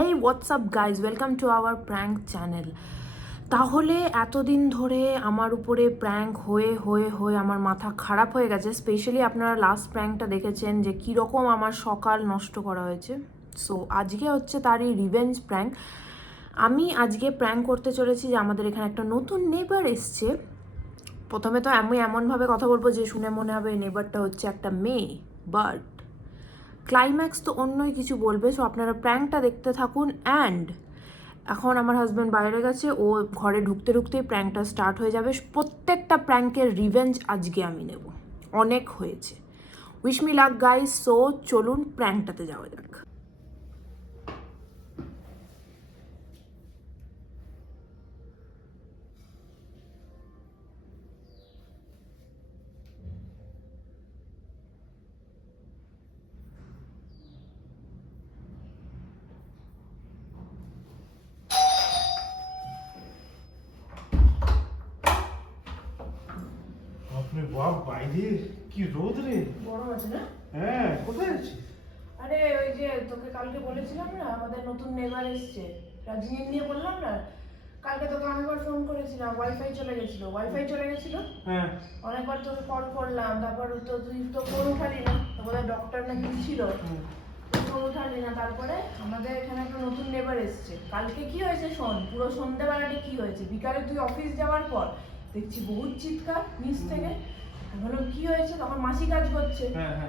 এই WhatsApp guys, welcome to our prank channel. তাহলে এতদিন ধরে আমার উপরে প্র্যাঙ্ক হয়ে হয়ে হয়ে আমার মাথা খারাপ হয়ে গেছে। স্পেশালি আপনারা লাস্ট প্র্যাঙ্কটা দেখেছেন যে কীরকম আমার সকাল নষ্ট করা হয়েছে। সো আজকে হচ্ছে তারই রিভেঞ্জ প্র্যাঙ্ক। আমি আজকে প্র্যাঙ্ক করতে চলেছি যে আমাদের এখানে একটা নতুন নেবার এসছে। প্রথমে তো আমি এমনভাবে কথা বলবো যে শুনে মনে হবে নেবারটা হচ্ছে একটা মেয়ে, বাট ক্লাইম্যাক্স তো অন্যই কিছু বলবে। সো আপনারা প্র্যাঙ্কটা দেখতে থাকুন। অ্যান্ড এখন আমার হাজব্যান্ড বাইরে গেছে, ও ঘরে ঢুকতে ঢুকতেই প্র্যাঙ্কটা স্টার্ট হয়ে যাবে। প্রত্যেকটা প্র্যাঙ্কের রিভেঞ্জ আজকে আমি নেব, অনেক হয়েছে। Wish me luck guys. So চলুন প্র্যাঙ্কটাতে যাওয়া যাক। আপনি বাপ, বাইরে কি রোদ রে। গরম আছে না? হ্যাঁ, কোথায় আছিস? আরে ওই যে তোকে কালকে বলেছিলাম না আমাদের নতুন নেবার এসছে, রাজনীতি নিয়ে বললাম না কালকে। তোকে অনেকবার ফোন করেছিলাম, ওয়াইফাই চলে গেছিল। হ্যাঁ, অনেকবার তোকে কল করলাম, তারপর তো তুই তো ফোন উঠালি না। তোদের ডক্টর নাকি ছিল, ফোন উঠালি না। তারপরে আমাদের এখানে একটা নতুন নেবার এসছে। কালকে কি হয়েছে শোন, পুরো সন্ধ্যেবেলাটা কি হয়েছে। বিকালে তুই অফিস যাওয়ার পর দেখছি বহুত চিৎকার নিচ থেকে। আমি বললাম কি হয়েছে, তখন মাসি কাজ করছে।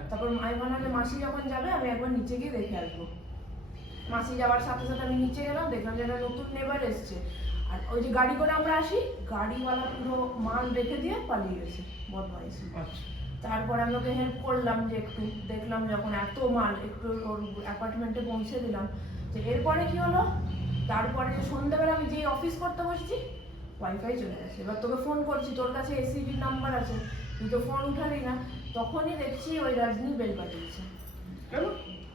তারপর আমি বললাম যে মাসি যখন যাবে আমি একবার নিচে গিয়ে দেখে আসবো। মাসি যাওয়ার সাথে সাথে আমি নিচে গেলাম, দেখলাম যে একটা নতুন নেবার এসছে। আর ওই যে গাড়ি করে আমরা আসি, গাড়িওয়ালা পুরো মাল রেখে দিয়ে পালিয়ে গেছে, বদমাইশি। তারপরে আমি ওকে হেল্প করলাম, যে একটু দেখলাম যখন এত মাল একটু ওর অ্যাপার্টমেন্টে পৌঁছে দিলাম। যে এরপরে কি হলো, তারপরে যে সন্ধ্যাবেলা আমি যেই অফিস করতে বসছি ওয়াইফাই চলে গেছে। এবার তোকে ফোন করছি, তোর কাছে এসিবির নাম্বার আছে, তুই তো ফোন উঠালি না। তখনই দেখছি ওই রাজনী বেল বাজিয়েছে।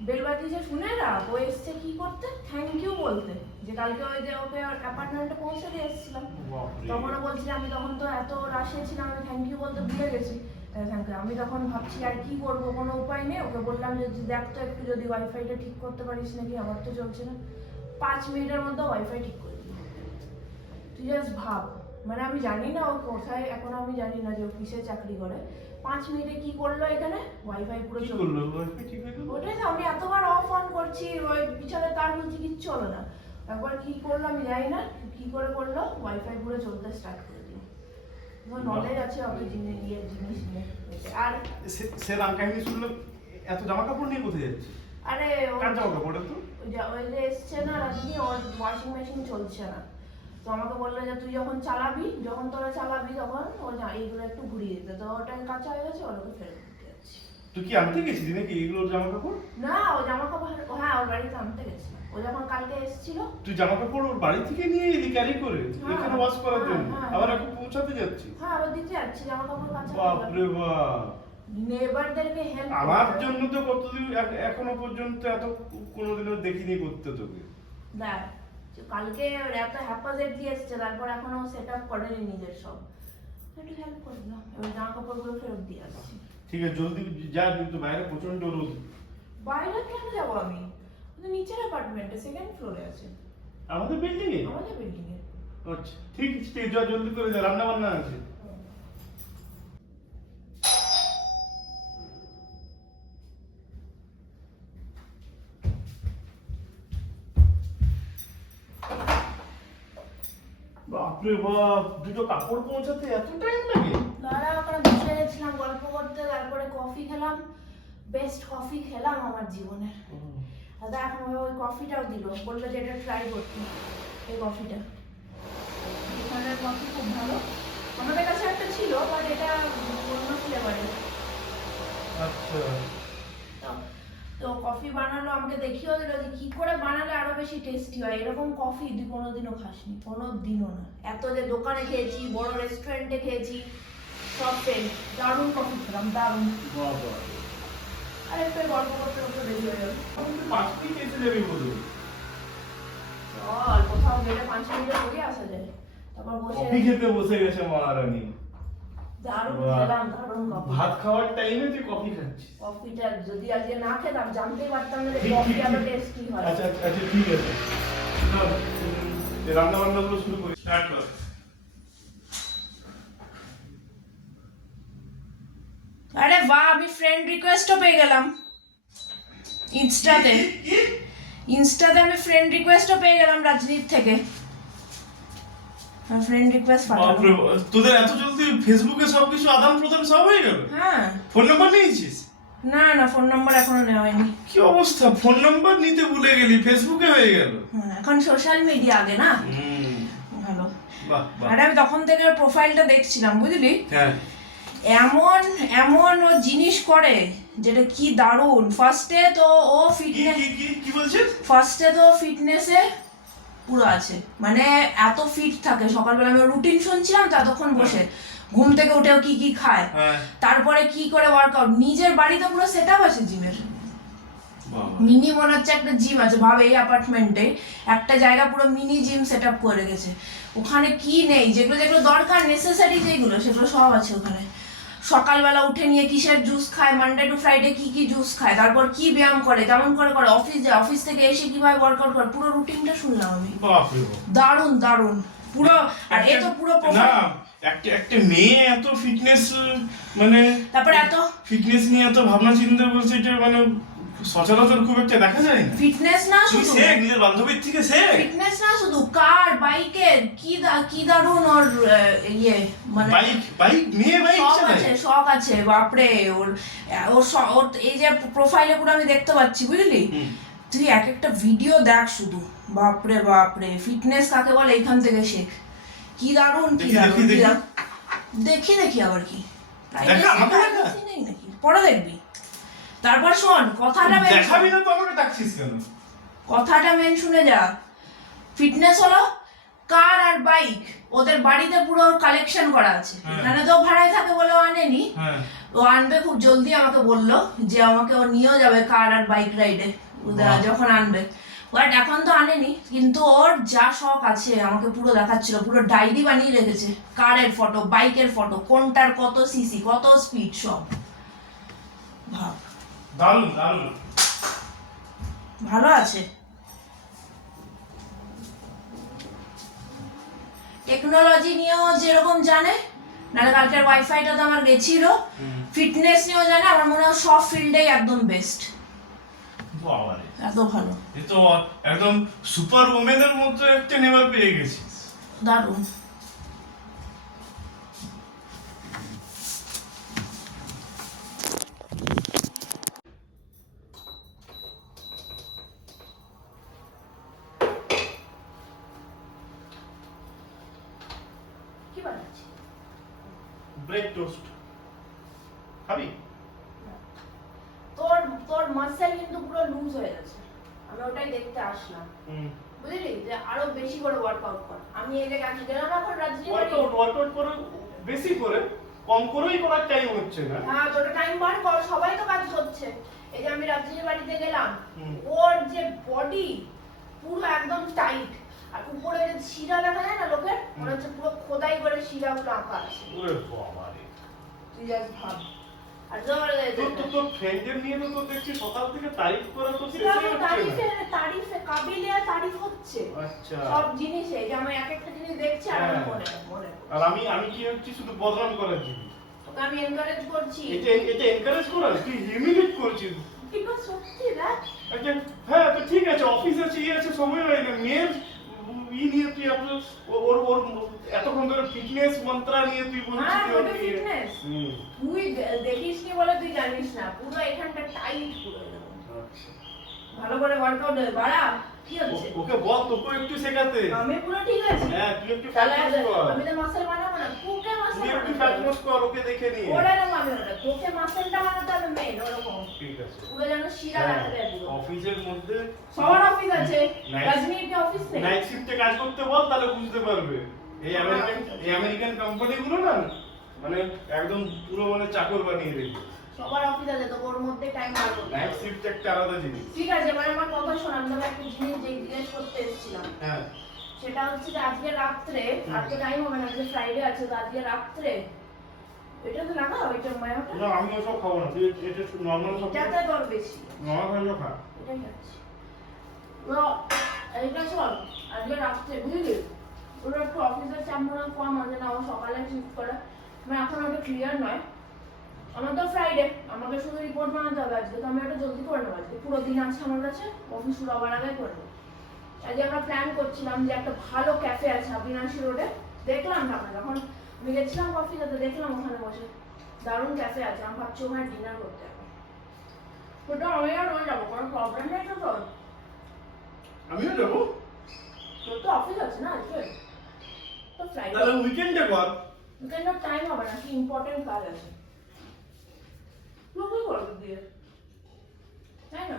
বেল বাজিয়েছে শুনে রাখ, ও এসছে কি করতে, থ্যাংক ইউ বলতে। যে কালকে ওই যে ওকে অ্যাপার্টমেন্টে পৌঁছে দিয়ে এসেছিলাম, তখনও বলছি আমি তখন তো এত রাশে ছিলাম, আমি থ্যাংক ইউ বলতে ভুলে গেছি। আমি তখন ভাবছি আর কি করবো, কোনো উপায় নেই। ওকে বললাম যে দেখ তো একটু যদি ওয়াইফাইটা ঠিক করতে পারিস নাকি, আমার তো চলছে না। 5 মিনিটের মধ্যে ওয়াইফাই ঠিক করে দিল। তুই জাস্ট ভাব, মানে আমি জানি না ও কোথায়, এখন আমি জানি না যে ও কিসে চাকরি করে। 5 মিনিটে কি করলো এখানে, ওয়াইফাই পুরো চললো। ওটাই তো, আমি এতবার অফ অন করছি, ওই পিছনে তার বলছি কিচ্ছু হলো না। একবার কি করলো আমি জানি না, কি করে করলো, ওয়াইফাই পুরো চলতে স্টার্ট করে দিল। তোমার নলেজ আছে অত জিনিস নিয়ে। আর সে রাম কাহিনী শুনলো, এত জামা কাপড় নিয়ে কোথায় যাচ্ছে? আরে কার জামা কাপড় তো? ওই যে এসছে না রাজনী, ওর ওয়াশিং মেশিন চলছে না। তো আমাকে বললো যে তুই যখন তোরা চালাবি তখন ও এইগুলো একটু ঘুরিয়ে দিতে। তো ওটা কাঁচা হয়ে গেছে, ওর ওকে ফেরত দিতে যাচ্ছি। তুই কি আনতে গেছিস নাকি এগুলোর জামা কাপড়? না, ও জামা কাপড়, হ্যাঁ ওর বাড়িতে আনতে গেছিল। ও যখন কালকে এসেছিল। তুই জামা কাপড় ওর বাড়ি থেকে নিয়ে এলি ক্যারি করে এখানে ওয়াশ করার জন্য? আবার এখন পৌঁছাতে যাচ্ছিস? হ্যাঁ, আবার দিতে যাচ্ছি জামা কাপড় কাঁচা। বাপ রে বাপ, নেবারদেরকে হেল্প আমার জন্য তো কতদিন এখনো পর্যন্ত এত কোনোদিনও দেখিনি করতে তোকে। দেখ কালকে এত হ্যাপাজেটলি এসছে, তারপর এখনো সেট আপ করেনি নিজের সব। একটু হেল্প করে দিলাম, এবার জামা কাপড়গুলো ফেরত দিয়ে আসছি। ঠিক আছে, জলদি যা, কিন্তু বাইরে প্রচন্ড রোদ। বাইরে কেন যাবো আমি, নিচের অ্যাপার্টমেন্টে সেকেন্ড ফ্লোরে আছে। আমাদের বিল্ডিং এ? আমাদের বিল্ডিং এ। আচ্ছা ঠিক আছে, যা জলদি করে যা, রান্না বান্না আছে। বাপরে বাপ, দুটো কাপড় পৌঁছাতে এত টাইম লাগে? দাঁড়া, ওখানে বসে গেছিলাম গল্প করতে, তারপরে কফি খেলাম। বেস্ট কফি খেলাম আমার জীবনের। দাদা এখন ওই কফিটাও দিল, বললো যে এটা ট্রাই করতে। এই কফিটা, এখানের কফি খুব ভালো। আমাদের কাছে একটা ছিল, বাট এটা অন্য ফ্লেভারের। আচ্ছা, তো কফি বানালো, আমাকে দেখিয়েও দিল যে কি করে বানালে আরো বেশি টেস্টি হয়। এরকম কফি তুই কোনোদিনও খাসনি, কোনোদিনও না। এত যে দোকানে খেয়েছি, বড় রেস্টুরেন্টে খেয়েছি, সব ফেল। দারুণ কফি খেলাম, দারুণ। বাবা, আর একটু গল্প করতে করতে দেরি হয়ে যাবে। আমি তো 5 মিনিট এসে যাবি বলে। চল কোথাও গেলে 5 মিনিটে ঘুরে আসা যায়। তারপর বসে কফি খেতে বসে গেছে মহারানী। দারুণ বাহ। খেলাম, দারুণ কফি। ভাত খাওয়ার টাইমে তুই কফি খাচ্ছিস। কফিটা যদি আজকে না খেতাম জানতেই পারতাম না যে ঠিক, কফি ঠিক, এত ঠিক। টেস্টি হয়। আচ্ছা আচ্ছা ঠিক আছে, চল, রান্না বান্না গুলো শুরু করি, স্টার্ট কর। আরে বাহ, আমি ফ্রেন্ড রিকোয়েস্টও পেয়ে গেলাম ইনস্টাতে। ইনস্টাতে আমি ফ্রেন্ড রিকোয়েস্টও পেয়ে গেলাম রাজনীত থেকে। ফ্রেন্ড রিকোয়েস্ট বাপরে পাঠালাম। বাপ, তোদের এত জলদি ফেসবুকে সবকিছু আদান প্রদান সব হয়ে গেল? হ্যাঁ। ফোন নাম্বার নিয়েছিস? না না, ফোন নাম্বার এখনো নেওয়া হয়নি। কি অবস্থা, ফোন নাম্বার নিতে ভুলে গেলি, ফেসবুকে হয়ে গেল। হ্যাঁ, এখন সোশ্যাল মিডিয়া আগে না। ভালো। বাহ বাহ। আর আমি তখন থেকে ওর প্রোফাইলটা দেখছিলাম, বুঝলি? হ্যাঁ। এমন এমন ও জিনিস করে যেটা কি দারুণ। ফার্স্টে তো ও কি ফিটনেস, কি কি কি বলছিস? ফার্স্টে তো ফিটনেসে পুরো আছে, মানে এত ফিট থাকে। সকালবেলা আমি রুটিন শুনছিলাম তো এতক্ষণ বসে, ঘুম থেকে উঠেও কি কি খায়, হ্যাঁ। তারপরে কি করে ওয়ার্কআউট। নিজের বাড়িতে পুরো সেটআপ আছে জিমের। বাবা। মিনি মনে হচ্ছে একটা জিম আছে, ভাব এই অ্যাপার্টমেন্টে একটা জায়গা পুরো মিনি জিম সেটআপ করে রেখেছে। ওখানে কি নেই, যেগুলো যেগুলো দরকার নেসেসারি যেগুলো, সেগুলো সব আছে ওখানে। সকালবেলা উঠে নিয়ে কিসের জুস খায়, মানডে টু ফ্রাইডে কি কি জুস খায়, তারপর কি ব্যায়াম করে, কেমন করে করে, অফিস যায়, অফিস থেকে এসে কিভাবে ওয়ার্কআউট করে, পুরো রুটিনটা শুনলাম আমি। বাপরে বাপ। দারুণ দারুণ পুরো। আর এ তো পুরো না, প্রোফাইল। একটা মেয়ে এত ফিটনেস, মানে তারপরে এত ফিটনেস নিয়ে এত ভাবনা চিন্তা করছে, এটা মানে সচরাচর খুব একটা দেখা যায় না। ফিটনেস না তুই শুধু, শেখ, নিজের বান্ধবীর থেকে শেখ। ফিটনেস না শুধু, কার বাইকের কি দারুণ ওর ইয়ে, মানে বাইক বাইক নিয়ে বাইক শখ চালায়। আছে, শখ আছে বাপরে ওর। ওর এই যে প্রোফাইলে পুরো আমি দেখতে পাচ্ছি, বুঝলি? তুই এক একটা ভিডিও দেখ শুধু, বাপরে বাপরে। ফিটনেস কাকে বলে এইখান থেকে শেখ। কি দারুণ, কি দেখি, দারুণ, দেখি, কি দারুণ। দেখি আবার কি, দেখা, আমাকে দেখা। Privacy নেই নাকি, পরে দেখবি। তারপর শোন কথাটা দেখাবি না তো আমাকে ডাকছিস কেন? কথাটা মেন শুনে যা। ফিটনেস হলো কার আর বাইক, ওদের বাড়িতে পুরো কালেকশন করা আছে। হ্যাঁ। এখানে তো ভাড়ায় থাকে বলে ও আনেনি। হ্যাঁ। ও আনবে খুব জলদি, আমাকে বললো যে আমাকে ও নিয়েও যাবে কার আর বাইক রাইডে বাহ। যখন আনবে। বাট এখন তো আনেনি, কিন্তু ওর যা শখ আছে আমাকে পুরো দেখাচ্ছিল। পুরো ডায়েরি বানিয়ে রেখেছে, কারের ফটো, বাইকের ফটো, কোনটার কত সিসি, কত স্পিড, সব। ভাব, দারুণ দারুণ। ভালো আছে। টেকনোলজি নিয়েও যেরকম জানে, নাহলে কালকের ওয়াইফাইটা তো আমার গেছিল। ফিটনেস নিয়েও জানে, আমার মনে হয় সব ফিল্ডেই একদম বেস্ট। বাবারে, এত ভালো, এ তো একদম সুপার ওমেনের মতো একটা নেবার পেয়ে গেছিস। দারুণ। কি বানাচ্ছি? ব্রেড টোস্ট খাবি? তোর মাসেল কিন্তু পুরো লুজ হয়ে গেছে, আমি ওটাই দেখতে আসলাম। বুঝলি, যে আরো বেশি করে ওয়ার্কআউট কর। আমি এই যে কাজ গেলাম এখন রাজনীতি বাড়ি। ওয়ার্কআউট করে বেশি করে, কম করেই করার টাইম হচ্ছে না। হ্যাঁ, তোর টাইম বার কর, সবাই তো কাজ করছে। এই যে আমি রাজনীতি বাড়িতে গেলাম, হুম। ওর যে বডি পুরো একদম টাইট, আর উপরে যে শিরা দেখা যায় না লোকের, মনে হচ্ছে পুরো খোদাই করে শিরাগুলো আঁকা আছে। ওরে বাবারে, তুই জাস্ট ভাব। আর তোর ফ্রেন্ডের নিয়ে তো তোর দেখছি সকাল থেকে তারিফ করা তো শেষই হচ্ছে না। তারিফে কাবিলিয়া তারিফ হচ্ছে আচ্ছা। সব জিনিসে, যে আমি এক একটা জিনিস দেখছি আর আমার হ্যাঁ। মনে আর আমি কি হচ্ছে শুধু বদনাম করার জিনিস। তোকে আমি এনকারেজ করছি। এটা এনকারেজ করা, তুই হিউমিলেট করছিস। কিন্তু সত্যি দেখ, আচ্ছা, হ্যাঁ তো ঠিক আছে, অফিস আছে, আছে, সময় হয় না। মেয়ের নিয়ে তুই ওর এতক্ষণ ধরে ফিটনেস মন্ত্রা নিয়ে তুই বলছিস হ্যাঁ, যে ওটা ফিটনেস। তুই দেখিসনি বলে তুই জানিস না, পুরো এখানটা টাইট পুরো এরকম। আচ্ছা। ভালো করে ওয়ার্কআউট বাড়া। কি হচ্ছে? ওকে বল তোকে একটু শেখাতে। আমি পুরো ঠিক আছি। হ্যাঁ, তুই একটু তাহলে ফ্যাট কর। আমি তো মাসেল বানাবো না, তোকে মাসেল তুই একটু বানাবো। ফ্যাট কর, ওকে দেখে নিয়ে। ওরা না আমি ওটা, তোকে মাসেলটা বানাতে হবে মেন ওরকম। ঠিক আছে। পুরো যেন শিরা দেখা যায় পুরো। অফিসের মধ্যে সবার অফিস আছে, Nice. রাজনীতির কি অফিস নেই? নাইট শিফটে কাজ করতে বল, তাহলে বুঝতে পারবে। এই আমেরিকান কোম্পানিগুলো না, মানে একদম পুরো মানে চাকর বানিয়ে রেখে। সবার অফিস আছে, তো ওর মধ্যে টাইম বার করতে নাইট হবে। শিফট একটা আলাদা জিনিস। ঠিক আছে, এবার আমার কথা শোন। আমি তোকে একটা জিনিস জিজ্ঞেস করতে এসেছিলাম। হ্যাঁ। সেটা হচ্ছে যে আজকে রাত্রে, আর তো টাইম হবে না, আজকে ফ্রাইডে আছে, তো আজকে রাত্রে এটাতে লাগাও, এটা মায়াটা। না আমি ওসব খাবো না, তুই এটা নর্মাল সব এটাতে তোর বেশি। নর্মাল খাইও খা। এটাই খাচ্ছি। তো এইটা শোন, আজকে রাত্রে বুঝলি ওর একটু অফিসের চাপ মনে হয় কম আছে না, ও সকালে শিফট করে, মানে এখন ওটা ক্লিয়ার নয়। আমার তো ফ্রাইডে, আমাকে শুধু রিপোর্ট বানাতে হবে আজকে, তো আমি ওটা জলদি করে নেবো আজকে, পুরো দিন আছে আমার কাছে, অফিস শুরু হওয়ার আগে করে নেবো। আজকে আমরা প্ল্যান করছিলাম যে একটা ভালো ক্যাফে আছে অবিনাশী রোডে, দেখলাম না আমরা যখন আমি গেছিলাম অফিসে, দেখলাম ওখানে বসে দারুণ ক্যাফে আছে, আমি ভাবছি ওখানে ডিনার করতে হবে। ওটা আমি আর রোজ যাবো, কোনো প্রবলেম নেই তো তোর? আমিও যাবো। তোর তো অফিস আছে না আজকে, তো ফ্রাইডে তাহলে উইকেন্ডে কর। উইকেন্ডের টাইম হবে না, কি ইম্পর্টেন্ট কাজ আছে, তুই কি করবি দিয়ে, তাই না?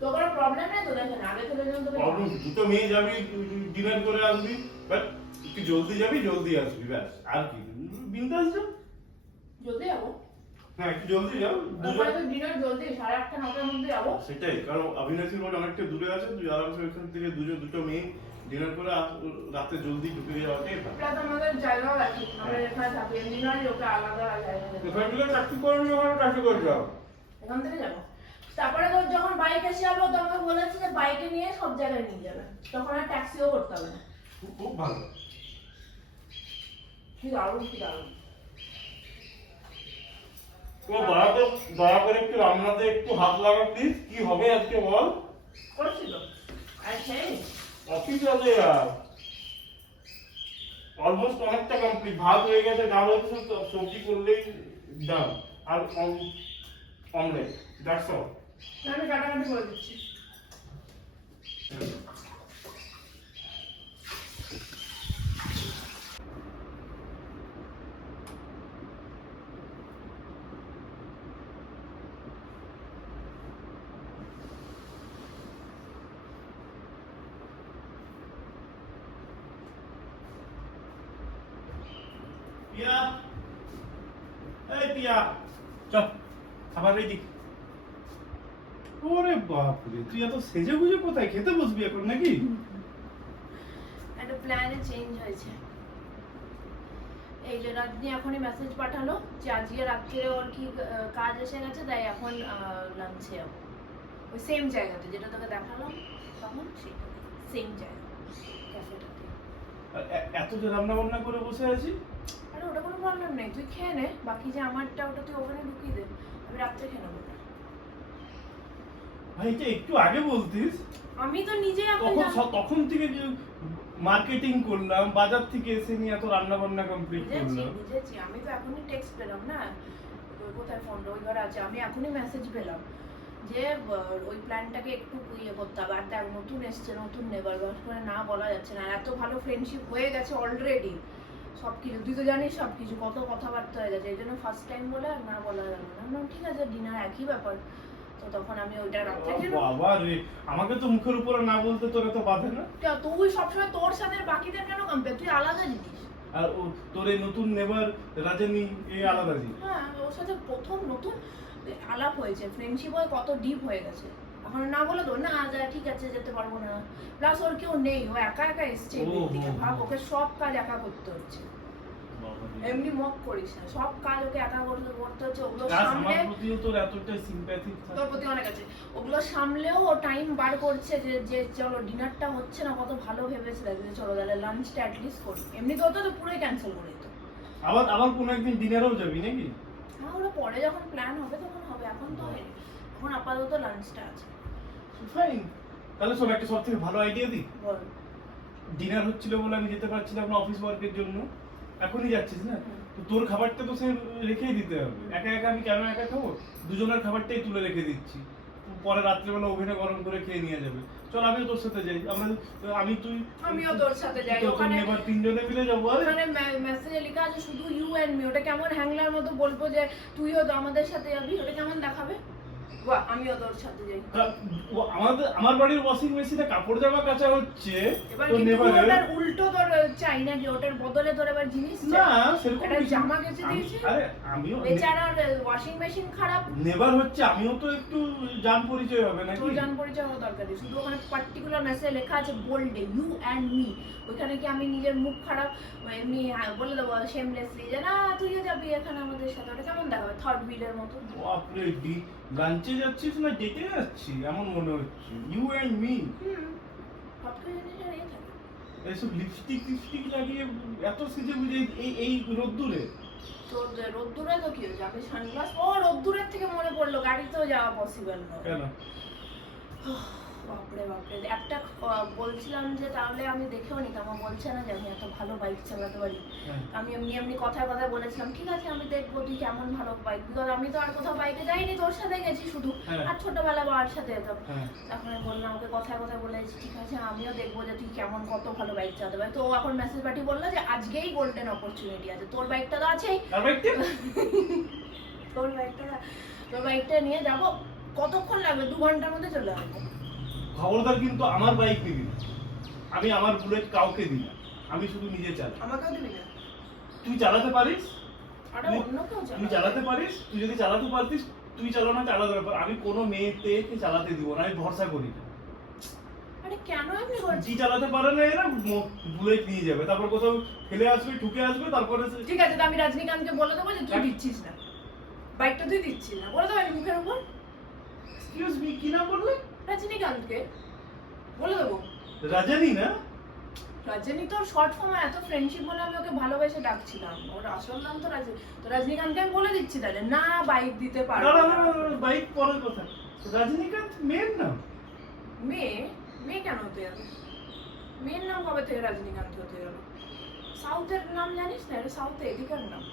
তো কোনো প্রবলেম নেই তো? দেখেন আগে থেকে যেন তোকে প্রবলেম দুটো মেয়ে যাবি, ডিনার করে আসবি, বাট একটু জলদি যাবি, জলদি আসবি, ব্যাস। আর কি বিন্দাস যা। জলদি যাবো, হ্যাঁ একটু জলদি যাও তারপরে তো ডিনার জলদি 8:30 9টার মধ্যে যাবো। সেটাই, কারণ অবিনাশী রোড অনেকটা দূরে আছে, তুই আরামসে ওইখান থেকে দুটো মেয়ে ডিনার করে রাতে জলদি ঢুকে যাওয়াটাই ভালো। প্লাস আমাদের জায়গাও আছে, আমরা এখানে থাকি, এমনিনারই ওকে আলাদা জায়গা দেবো। এখানে গেলে চাকরি করবি, ওখানে চাকরি করে যাও। এখান থেকে যাবো, তারপরে তোর যখন বাইক এসে যাবো তো আমাকে বলেছে যে বাইকে নিয়ে সব জায়গায় নিয়ে যাবে, তখন আর ট্যাক্সিও করতে হবে না। খুব ভালো। কি দারুণ, কি দারুণ। তো দয়া করে একটু রান্নাতে একটু হাত লাগা প্লিজ। কি হবে আজকে বল? করছিল আর সেই অফিস আছে আর অলমোস্ট অনেকটা কমপ্লিট, ভাত হয়ে গেছে, ডাল হচ্ছে, সবজি করলেই ডাল আর অমলেট, দ্যাটস অল। আমি কাটাকাটি করে দিচ্ছি। পিয়া, এই পিয়া, চল খাবার রেডি। ওরে বাপরে, তুই এত সেজে গুজে কোথায় খেতে বসবি এখন নাকি? একটা প্ল্যানে চেঞ্জ হয়েছে। এই যে রাজনী এখনই মেসেজ পাঠালো যে আজকে রাত্রে ওর কি কাজ এসে গেছে, তাই এখন লাঞ্চে যাবো ওই সেম জায়গাতে যেটা তোকে দেখালাম তখন, সেটা সেম জায়গা ক্যাফেটাতে। এত যে রান্না বান্না করে বসে আছি। আরে ওটা কোনো প্রবলেম নেই, তুই খেয়ে নে, বাকি যে আমারটা ওটা তুই ওখানে ঢুকিয়ে দে, আমি রাত্রে খেয়ে নেবো। ভাই এটা একটু আগে বলতিস। আমি তো নিজে এখন তখন থেকে যে মার্কেটিং করলাম, বাজার থেকে এসে নিয়ে এত রান্না বান্না কমপ্লিট করলাম। বুঝেছি, আমি তো এখনই টেক্সট পেলাম না, কোথায় ফোনটা ওই ঘরে আছে, আমি এখনই মেসেজ পেলাম যে ওই প্ল্যানটাকে একটু ইয়ে করতে হবে। আর দেখ নতুন এসছে, নতুন নেবার করে না বলা যাচ্ছে না, এত ভালো ফ্রেন্ডশিপ হয়ে গেছে অলরেডি, সব কিছু তুই তো জানিস, সব কিছু কত কথাবার্তা হয়ে গেছে, এই জন্য ফার্স্ট টাইম বলে আর না বলা গেল না। ঠিক আছে ডিনার একই ব্যাপার, তো তখন আমি ওইটা রাত্রে খেলাম। বাবা রে, আমাকে তো মুখের উপরে না বলতে তোর এত বাধে না? তুই সবসময় তোর সাথে বাকিদের কেন কম্পেয়ার, তুই আলাদা জিনিস। আর তোর এই নতুন নেবার রাজনী এই আলাদা জিনিস। হ্যাঁ ওর সাথে প্রথম নতুন আলাপ হয়েছে, ফ্রেন্ডশিপ হয়ে কত ডিপ হয়ে গেছে, এখন না বলে তো না যা ঠিক আছে যেতে পারবো না। প্লাস ওর কেউ নেই, ও একা একা এসছে এদিকে, ভাব ওকে সব কাজ একা করতে হচ্ছে। এমনি মক করিস না, সব কাজ ওকে একা করতে হচ্ছে, ওগুলো সামলে তোর এতটা সিম্প্যাথি তোর প্রতি অনেক আছে, ওগুলো সামলেও ও টাইম বার করছে যে চলো ডিনারটা হচ্ছে না, কত ভালো ভেবেছিল যে চলো তাহলে লাঞ্চটা অ্যাটলিস্ট করি, এমনি তো পুরোই ক্যান্সেল করে দিত। আবার কোনো একদিন ডিনারেও যাবি নাকি? হ্যাঁ ওরা পরে যখন প্ল্যান হবে তখন হবে, এখন তো হয়নি, এখন আপাতত লাঞ্চটা আছে। ফাইন, তাহলে শোন একটা সব থেকে ভালো আইডিয়া দিই। বল। ডিনার হচ্ছিল বলে আমি যেতে পারছিলাম না অফিস ওয়ার্কের জন্য, এখনই যাচ্ছিস না, তো তোর খাবারটা তো সে রেখেই দিতে হবে, একা একা আমি কেন একা খাবো, দুজনের খাবারটাই তুলে রেখে দিচ্ছি, পরে রাত্রেবেলা ওভেনে গরম করে খেয়ে নিয়ে যাবে। চল আমিও তোর সাথে যাই, আমিও তোর সাথে যাই, ওখানে এবার তিনজনে মিলে যাবো। ওখানে মেসেজে লেখা আছে শুধু ইউ এন্ড মি, ওটা কেমন হ্যাংলার মতো বলবো যে তুইও তো আমাদের সাথে যাবি, ওটা কেমন দেখাবে? বাহ, আমিও তোর সাথে যাই। আমার বাড়ির ওয়াশিং মেশিনে কাপড় জামা কাচা হচ্ছে, এবার তো কি তুই নেভারে ওটার উল্টো তোর চাই নাকি? ওটার বদলে তোর এবার জিনিস চাই? না সেরকম একটা কিছু জামা না। কেচে আমি- দিয়েছে, আরে আমিও বেচারার ওয়াশিং মেশিন খারাপ। নেবার হচ্ছে, আমিও তো একটু জান পরিচয় হবে নাকি? তোর জান পরিচয় হওয়া দরকার নেই, শুধু ওখানে পার্টিকুলার মেসেজে লেখা আছে বোল্ডে ইউ অ্যান্ড মি। ওইখানে কি আমি নিজের মুখ খারাপ এমনি বলে দেবো শেমলেসলি যে না তুইও যাবি এখানে আমাদের সাথে? ওটা কেমন দেখাবে? থার্ড হুইলের মতো। বাপরে, লাঞ্চে যাচ্ছিস না ডেটে যাচ্ছি এমন মনে হচ্ছে, ইউ এন্ড মি। হট করে জিনিসটা এই থাকে। এইসব লিপস্টিক লাগিয়ে এত সেজে বুঝে এই রোদ্দুরে। তো রোদ্দুরে তো কি হয়েছে? আমি সানগ্লাস, ও রোদ্দুরের থেকে মনে পড়লো গাড়িতেও যাওয়া পসিবল নয়। কেন? বাপরে বাপরে, একটা বলছিলাম যে তাহলে আমি দেখেও নি, আমার বলছে না যে আমি এত ভালো বাইক চালাতে পারি। হ্যাঁ। আমি এমনি এমনি কথায় কথায় বলেছিলাম ঠিক আছে আমি দেখবো তুই কেমন ভালো বাইক, বিকজ আমি তো আর কোথাও বাইকে যাইনি, তোর সাথে গেছি শুধু, হ্যাঁ। আর ছোটবেলা বাবার সাথে যেতাম। হ্যাঁ। তখন আমি বললাম ওকে কথায় কথায় বলেছি ঠিক আছে আমিও দেখবো যে তুই কেমন কত ভালো বাইক চালাতে পারি। তো ও এখন মেসেজ পাঠিয়ে বললো যে আজকেই গোল্ডেন অপরচুনিটি আছে, তোর বাইকটা তো আছেই, আর বাইকটা তোর বাইকটা নিয়ে যাবো। কতক্ষণ লাগবে? 2 ঘন্টার মধ্যে চলে আসবো। খবরদার কিন্তু আমার বাইক নিবি না। আমি আমার বুলেট কাউকে দিই না, আমি শুধু নিজে চালাই। আমাকেও দিবি না? তুই চালাতে পারিস, আরে অন্য কেউ তুই চালাতে পারিস, তুই যদি চালাতে পারতিস তুই চালানো না, চালাতে ব্যাপার। আমি কোনো মেয়েতে চালাতে দিব না, আমি ভরসা করি না। আরে কেন এমনি করছিস? জি চালাতে পারে না এরা, বুলেট নিয়ে যাবে, তারপর কোথাও ফেলে আসবে, ঠুকে আসবে, তারপরে ঠিক আছে তো আমি রজনীকান্তকে বলে দেবো যে তুই দিচ্ছিস না, বাইকটা তুই দিচ্ছিস না, বলে দেবো আমি মুখের উপর। এক্সকিউজ মি, কি নাম বললে? রজনীকান্তকে বলে দেবো। রাজানি না? রজনী তোর শর্ট ফর্মে এত ফ্রেন্ডশিপ বলে আমি ওকে ভালোবেসে ডাকছিলাম, ওর আসল নাম তো রাজনী। তো রজনীকান্তকে আমি বলে দিচ্ছি তাহলে, না বাইক দিতে পারবো না, না। বাইক পরের কথা। রজনীকান্ত মেয়ের নাম? মেয়ে? মেয়ে কেন হতে যাবে? মেয়ের নাম কবে থেকে রজনীকান্ত হতে গেল? সাউথের নাম জানিস না? এটা সাউথে এদিকার নাম।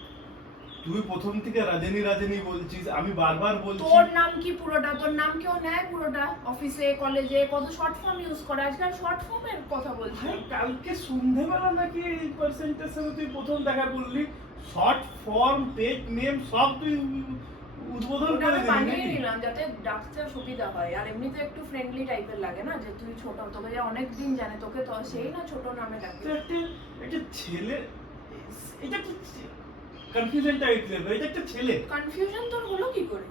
তুই প্রথম থেকে রাজানি রাজানি বলছিস, আমি বারবার বলছি। তোর নাম কি পুরোটা? তোর নাম কেউ নেয় পুরোটা? অফিসে কলেজে কত শর্ট ফর্ম ইউজ করে, আজকাল শর্ট ফর্মের কথা বলছি। ভাই কালকে সন্ধ্যাবেলা নাকি এই পার্সেন্টের সাথে তুই প্রথম দেখা করলি, শর্ট ফর্ম পেট নেম সব তুই উদ্বোধন ওটা করে আমি দিলি বানিয়ে নাকি? নিলাম যাতে ডাকতে সুবিধা হয়, আর এমনিতে একটু ফ্রেন্ডলি টাইপের লাগে না যে তুই ছোট, তোকে যে অনেক দিন জানে, তোকে তো সেই না ছোট নামে ডাকে। তো একটা ছেলে, এটা একটা কনফিউশন টাইপের, এটা একটা ছেলে। কনফিউশন তোর হলো কি করে?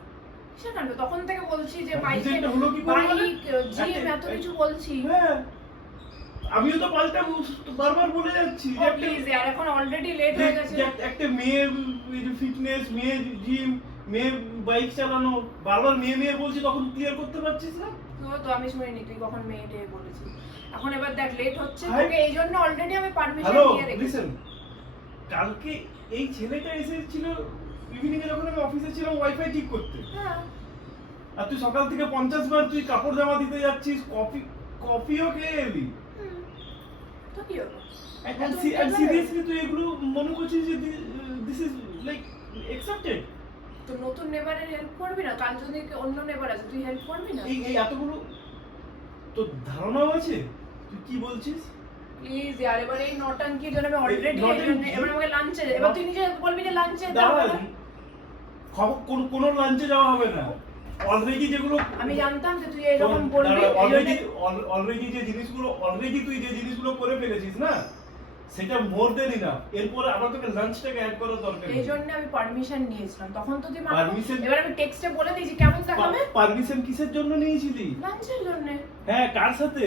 সেখানে তখন থেকে বলছি যে বাইকে Confusion টা হলো কি করে মানে? বাইক জিম এত কিছু বলছি। হ্যাঁ, আমিও তো পাল্টা বারবার বলে যাচ্ছি যে একটা প্লিজ यार এখন অলরেডি লেট হয়ে গেছে। একটা মেয়ে ফিটনেস, মেয়ে জিম, মেয়ে বাইক চালানো, বারবার মেয়ে মেয়ে বলছি, তখন ক্লিয়ার করতে পারছিস না? তো আমি শুনিনি তুই কখন মেয়েটে বলেছিস। এখন এবার দেখ লেট হচ্ছে, ভাই, তোকে এই জন্য অলরেডি আমি পারমিশন হ্যালো দিয়ে রেখেছি। লিসেন, কালকে এই ছেলেটা এসেছিল ইভিনিং এ, যখন আমি অফিসে ছিলাম ওয়াইফাই ঠিক করতে, হ্যাঁ আর তুই সকাল থেকে 50 বার তুই কাপড় জামা দিতে যাচ্ছিস, কফিও খেয়ে এলি। হুম, তো কি হলো? And seriously তুই এগুলো মনে করছিস যে দিস ইজ লাইক অ্যাকসেপ্টেড? তো নতুন নেবারের হেল্প করবি না? কাল যদি অন্য নেবার আছে তুই হেল্প করবি না? এই এতগুলো তোর ধারণাও আছে তুই কি বলছিস? প্লিজ यार এবার এই নটাঙ্কির জন্য আমি অলরেডি নটাঙ্কি? এবার আমাকে লাঞ্চে এবার তুই নিজে বলবি যে লাঞ্চে দাঁড়া, খবর কোনো লাঞ্চে যাওয়া হবে না। অলরেডি যেগুলো আমি জানতাম যে তুই এরকম বলবি, অলরেডি তুই যে জিনিসগুলো করে ফেলেছিস না, সেটা মোর দেন ইনাফ। এরপরে আবার তোকে লাঞ্চটাকে অ্যাড করার দরকার এই নেই। জন্য আমি পারমিশন নিয়েছিলাম, তখন তো তুই Permission? এবার আমি টেক্সটে বলে দিয়েছি কেমন দেখাবে। পারমিশন কিসের জন্য নিয়েছিলি? লাঞ্চের জন্য। হ্যাঁ, কার সাথে?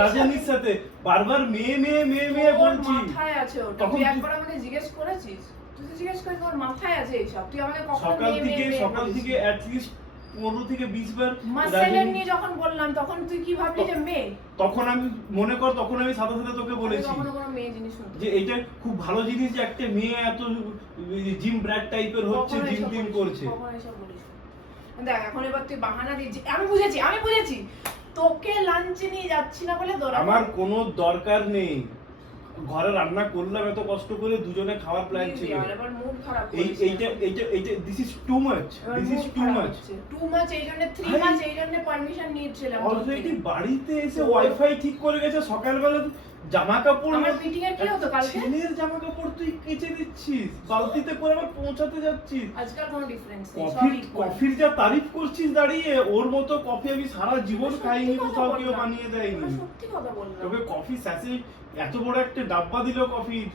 রাজানির সাথে। বারবার মেয়ে মেয়ে মেয়ে মেয়ে বলছি। মাথায় আছে ওটা, তখন তুই তুই- একবার আমাকে জিজ্ঞেস করেছিস? তুই তো জিজ্ঞেস করিস তোর মাথায় আছে এইসব, তুই আমাকে কখন সকাল মেয়ে মেয়ে মেয়ে সকাল বলিস? থেকে অ্যাট লিস্ট 15 থেকে 20 বার মাসেলের রাজানি- নিয়ে যখন বললাম তখন তুই কি ভাবলি যে মেয়ে? তখন আমি মনে কর, তখন আমি সাথে সাথে তোকে আমি বলেছি কখনো কোনো মেয়ে জিনিস শুনতে যে এটা খুব ভালো জিনিস যে একটা মেয়ে এত জিম ব্র্যাড টাইপের হচ্ছে, কখনো জিম এসব টিম বলিস, করছে। কখনো এসব বলিস না। দেখ এখন এবার তুই বাহানা দিচ্ছিস, আমি বুঝেছি তোকে লাঞ্চে নিয়ে যাচ্ছি না বলে দৌড়া। আমার কোনো দরকার নেই, ঘরে রান্না করলাম এত কষ্ট করে, দুজনে খাওয়ার প্ল্যান ছিল। এবার মুড খারাপ এই করিস এইটা এইটা এইটা this is too much, this is too much. Too much এই জন্য 3 মাস এই জন্য পারমিশন নিয়েছিলাম। অলরেডি বাড়িতে এসে ওয়াইফাই ঠিক করে গেছে, সকালবেলা জামা কাপড় আমার মিটিং এর কি হতো কালকে? ছেলের জামা কাপড় তুই কেচে দিচ্ছিস, বালতিতে করে আবার পৌঁছাতে যাচ্ছিস। আজকাল কোনো ডিফারেন্স নেই, কফির সবই কফির যা তারিফ করছিস দাঁড়িয়ে, ওর মতো কফি আমি সারা জীবন সত্যি খাইনি, কথা কোথাও কেউ বললাম। বানিয়ে দেয়নি। আমরা সত্যি কথা বললাম। তোকে কফি স্যাসে এত বড় একটা ডাব্বা দিল কফির,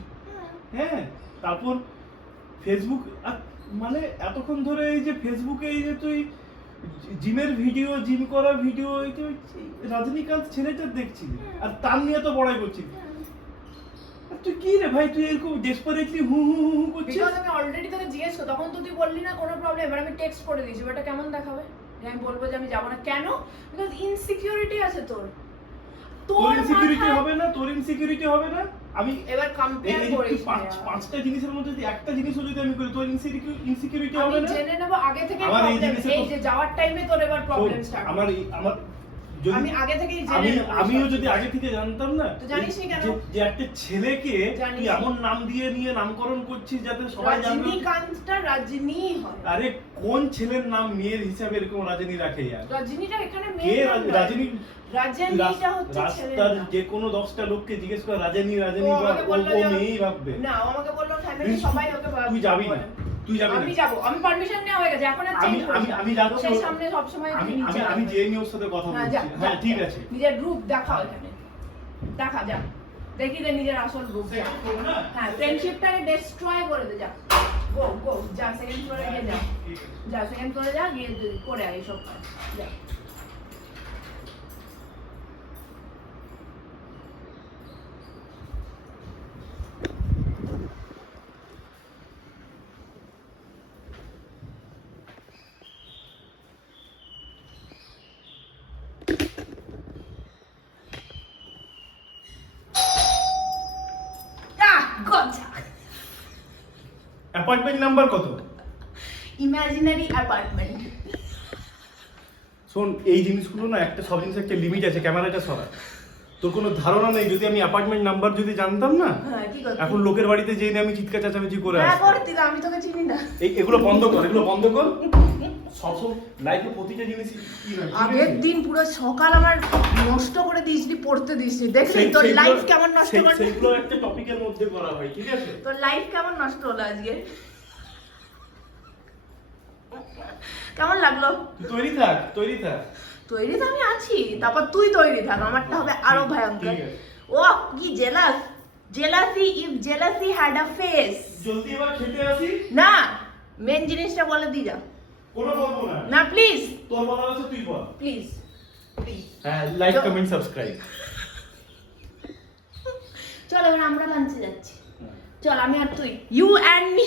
হ্যাঁ, তারপর ফেসবুক মানে এতক্ষণ ধরে এই যে ফেসবুকে এই যে তুই জিমের ভিডিও, জিম করার ভিডিও, এই যে রজনীকান্ত ছেলেটা দেখছিস আর তার নিয়ে তো বড়াই করছিস। আর তুই কি রে ভাই, তুই এরকম ডেসপারেটলি হু হু হু হু করছিস? বিকজ আমি অলরেডি তোকে জিজ্ঞেস করলাম, তখন তো তুই বললি না কোনো প্রবলেম, এবার আমি টেক্সট করে দিয়েছি, এটা কেমন দেখাবে যে আমি বলবো যে আমি যাবো না? কেন? বিকজ ইনসিকিউরিটি আছে তোর। তোর ইনসিকিউরিটি হবে না, তোর ইনসিকিউরিটি হবে না। আমি এবার কম্পেয়ার করিস না। পাঁচটা জিনিসের মধ্যে যদি একটা জিনিসও যদি আমি করি, তোর ইনসিকিউরিটি হবে আমি না। জেনে নেব আগে থেকে আমার এই প্রবলেম, জিনিসে এই যে যাওয়ার টাইমে তোর এবার প্রবলেম শোন, স্টার্ট। আমার যদি আমি আগে থেকেই জেনে নেব। আমিও যদি আগে থেকে জানতাম না, তো জানিস নি কেন? যে একটা ছেলেকে জানিস তুই নি। এমন নাম দিয়ে নিয়ে নামকরণ করছিস যাতে সবাই জানবে। রজনীকান্তটা রজনী হয়। আরে কোন ছেলের নাম মেয়ের হিসাবে এরকম রাজনী রাখে? আর রজনীটা এখানে কে মেয়ে নাম নয়। রাজনী? রজনীটা হচ্ছে ছেলের রাস্তার নাম। যে কোনো 10টা লোককে জিজ্ঞেস কর রাজনী রাজনী, ও আমাকে বললো ও যে- মেয়েই ভাববে। না, ও আমাকে বললো ফ্যামিলি সবাই ওকে তুই যাবি না, তুই যাবি না। আমি যাব, আমি পারমিশন নেওয়া হয়ে গেছে, এখন আর আমি চেঞ্জ আমি আমি যাচ্ছি সেই ওর- সামনে সব সময় আমি আমি আমি যে নিউজ সাথে কথা হ্যাঁ, বলছি। যা, হ্যাঁ যা, ঠিক যা। আছে। নিজের রূপ দেখাও এখানে, দেখা যা, দেখি দে নিজের আসল রূপ যা। হ্যাঁ, ফ্রেন্ডশিপটাকে ডিস্ট্রয় করে দে, যা গো গো, যা সেকেন্ড ফ্লোরে গিয়ে যা, যা সেকেন্ড ফ্লোরে যা, গিয়ে করে আয় সব কাজ, যা। গজা অ্যাপয়েন্টমেন্ট নাম্বার কত? Imaginary apartment. শোন, এই জিনিসগুলো না, একটা সব জিনিস একটা লিমিট আছে। ক্যামেরাটা সরা। তোর কোনো ধারণা নেই, যদি আমি অ্যাপার্টমেন্ট নাম্বার যদি জানতাম না, হ্যাঁ, কি করছিস? এখন লোকের বাড়িতে যেয়ে আমি চিৎকার চেঁচামেচি করে হ্যাঁ, আসতাম। করতি তো, আমি তোকে চিনি না। এগুলো বন্ধ কর, এগুলো বন্ধ কর। সব লাইফে প্রতিটা জিনিস কি না, ঠিক আগের আছে? দিন পুরো সকাল আমার নষ্ট করে দিয়েছিলি, পড়তে দিয়েছিলি, দেখলি সেই- তোর সেইগুলো- লাইফ কেমন নষ্ট করলি? সেইগুলো একটা টপিকের মধ্যে করা হয়, ঠিক আছে? তোর লাইফ কেমন নষ্ট হলো আজকে? কেমন লাগলো? তুই তৈরি থাক, তৈরি থাক। তৈরি তো আমি আছি, তারপর তুই তৈরি থাক, আমারটা হবে আরো ভয়ঙ্কর। ঠিক আছে। ও কি jealous, jealousy, if jealousy had a face. জলদি এবার খেতে আসি। না, মেন জিনিসটা বলে দি যা। কোনো বলবো না। না প্লিজ, তোর বলার আছে তুই বল। Please please. হ্যাঁ, লাইক কমেন্ট সাবস্ক্রাইব। চল এবার আমরা লাঞ্চে যাচ্ছি। চল, আমি আর তুই, ইউ অ্যান্ড মি।